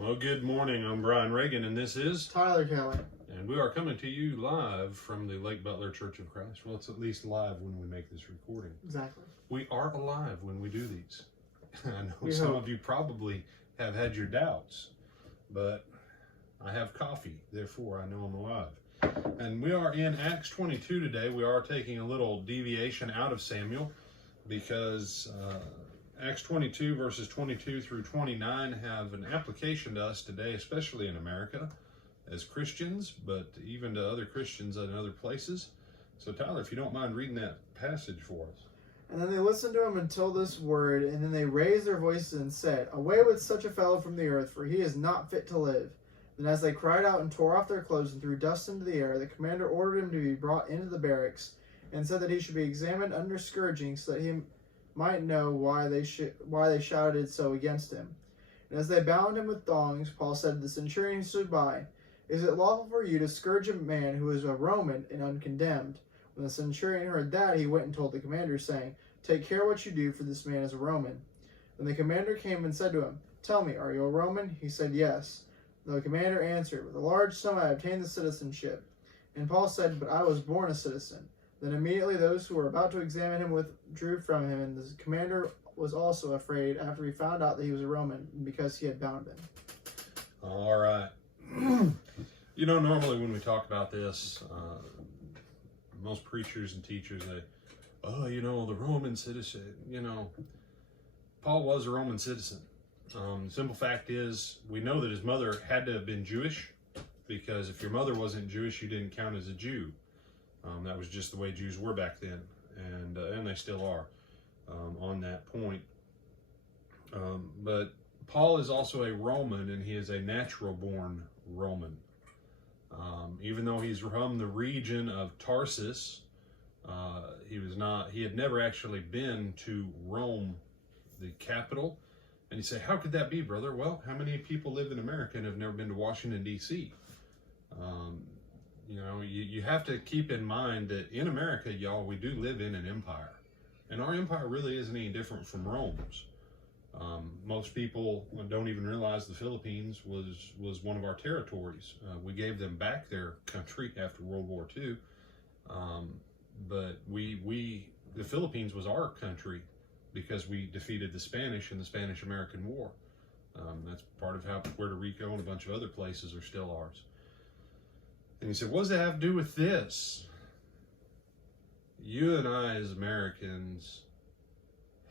Well, good morning. I'm Brian Reagan, and this is Tyler Kelly. And we are coming to you live from the Lake Butler Church of Christ. Well, it's at least live when we make this recording. Exactly. We are alive when we do these. I know some of you probably have had your doubts, but I have coffee, therefore I know I'm alive. And we are in Acts 22 today. We are taking a little deviation out of Samuel because Acts 22 verses 22 through 29 have an application to us today, especially in America as Christians, but even to other Christians in other places. So Tyler, if you don't mind reading that passage for us. And then they listened to him until this word, and then they raised their voices and said, "Away with such a fellow from the earth, for he is not fit to live." And as they cried out and tore off their clothes and threw dust into the air, the commander ordered him to be brought into the barracks, and said that he should be examined under scourging, so that he might know why they shouted so against him. And as they bound him with thongs, Paul said to the centurion who stood by, "Is it lawful for you to scourge a man who is a Roman and uncondemned?" When the centurion heard that, he went and told the commander, saying, "Take care what you do, for this man is a Roman." Then the commander came and said to him, "Tell me, are you a Roman?" He said, "Yes." The commander answered, "With a large sum I obtained the citizenship." And Paul said, "But I was born a citizen." Then immediately those who were about to examine him withdrew from him, and the commander was also afraid after he found out that he was a Roman, because he had bound him. All right. You know, normally when we talk about this, most preachers and teachers, they, the Roman citizen, Paul was a Roman citizen. Simple fact is, we know that his mother had to have been Jewish, because if your mother wasn't Jewish, you didn't count as a Jew. That was just the way Jews were back then, and they still are on that point. But Paul is also a Roman, and he is a natural-born Roman. Even though he's from the region of Tarsus, he had never actually been to Rome, the capital. And you say, how could that be, brother? Well, how many people live in America and have never been to Washington, D.C.? You have to keep in mind that in America, y'all, we do live in an empire. And our empire really isn't any different from Rome's. Most people don't even realize the Philippines was one of our territories. We gave them back their country after World War II. But the Philippines was our country because we defeated the Spanish in the Spanish-American War. That's part of how Puerto Rico and a bunch of other places are still ours. And he said, what does that have to do with this? You and I as Americans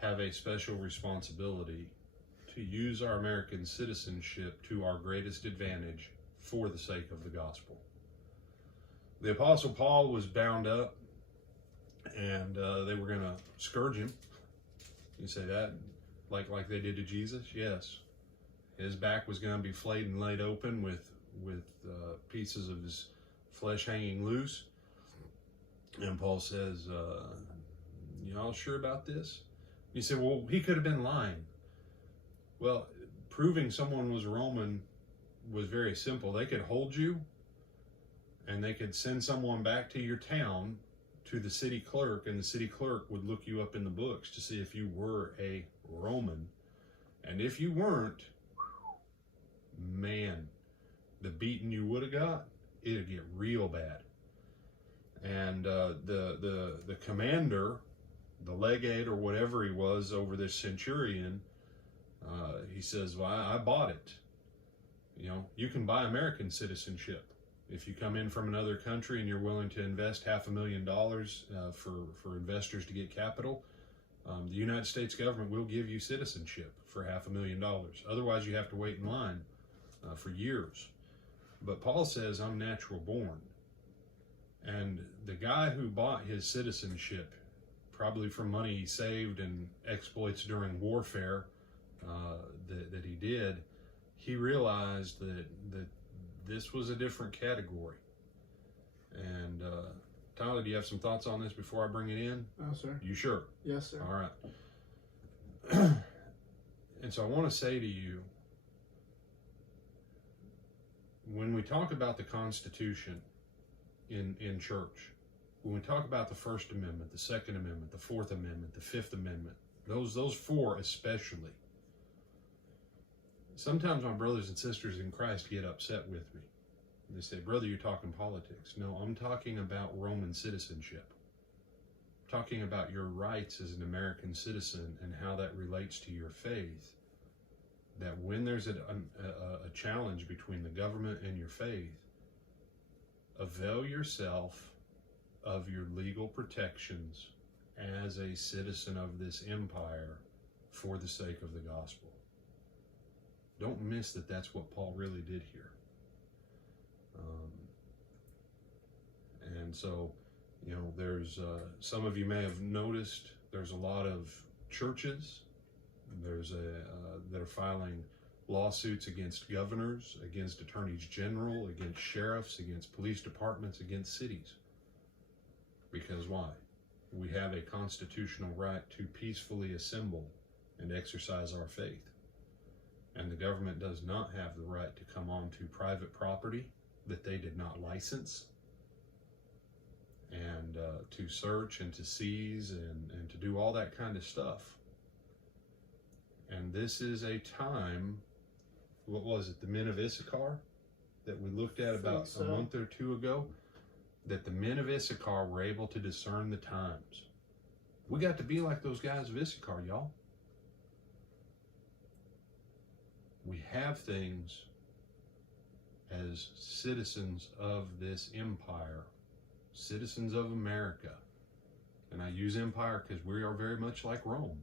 have a special responsibility to use our American citizenship to our greatest advantage for the sake of the gospel. The Apostle Paul was bound up, and they were going to scourge him. You say that like they did to Jesus? Yes. His back was going to be flayed and laid open with pieces of his flesh hanging loose. And Paul says, y'all sure about this? You say, well, he could have been lying. Well, proving someone was Roman was very simple. They could hold you, and they could send someone back to your town to the city clerk, and the city clerk would look you up in the books to see if you were a Roman. And if you weren't, man, the beating you would have got, it'd get real bad. And the commander, the legate or whatever he was over this centurion, he says, well, I bought it. You can buy American citizenship. If you come in from another country and you're willing to invest $500,000 for investors to get capital, the United States government will give you citizenship for $500,000. Otherwise, you have to wait in line for years. But Paul says, I'm natural born. And the guy who bought his citizenship, probably from money he saved and exploits during warfare that he did, he realized that this was a different category. And Tyler, do you have some thoughts on this before I bring it in? No, sir. You sure? Yes, sir. All right. And so I want to say to you, when we talk about the Constitution in church, when we talk about the First Amendment, the Second Amendment, the Fourth Amendment, the Fifth Amendment, those four especially, Sometimes my brothers and sisters in Christ get upset with me. They say, brother, you're talking politics. No, I'm talking about Roman citizenship. I'm talking about your rights as an American citizen and how that relates to your faith. That when there's a challenge between the government and your faith, avail yourself of your legal protections as a citizen of this empire for the sake of the gospel. Don't miss that that's what Paul really did here. And so, you know, there's some of you may have noticed there's a lot of churches that are filing lawsuits against governors, against attorneys general, against sheriffs, against police departments, against cities. Because why? We have a constitutional right to peacefully assemble and exercise our faith. And the government does not have the right to come onto private property that they did not license, and to search and to seize and to do all that kind of stuff. And this is a time, what was it, the men of Issachar that we looked at about a month or two ago, that the men of Issachar were able to discern the times. We got to be like those guys of Issachar, y'all. We have things as citizens of this empire, citizens of America. And I use empire because we are very much like Rome.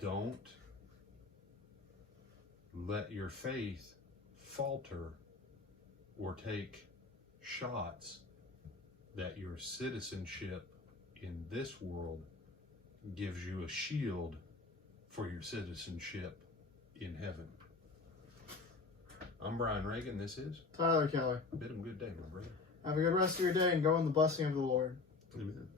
Don't let your faith falter or take shots that your citizenship in this world gives you a shield for your citizenship in heaven. I'm Brian Reagan. This is Tyler Kelly. Bid him good day, my brother. Have a good rest of your day and go in the blessing of the Lord. Amen.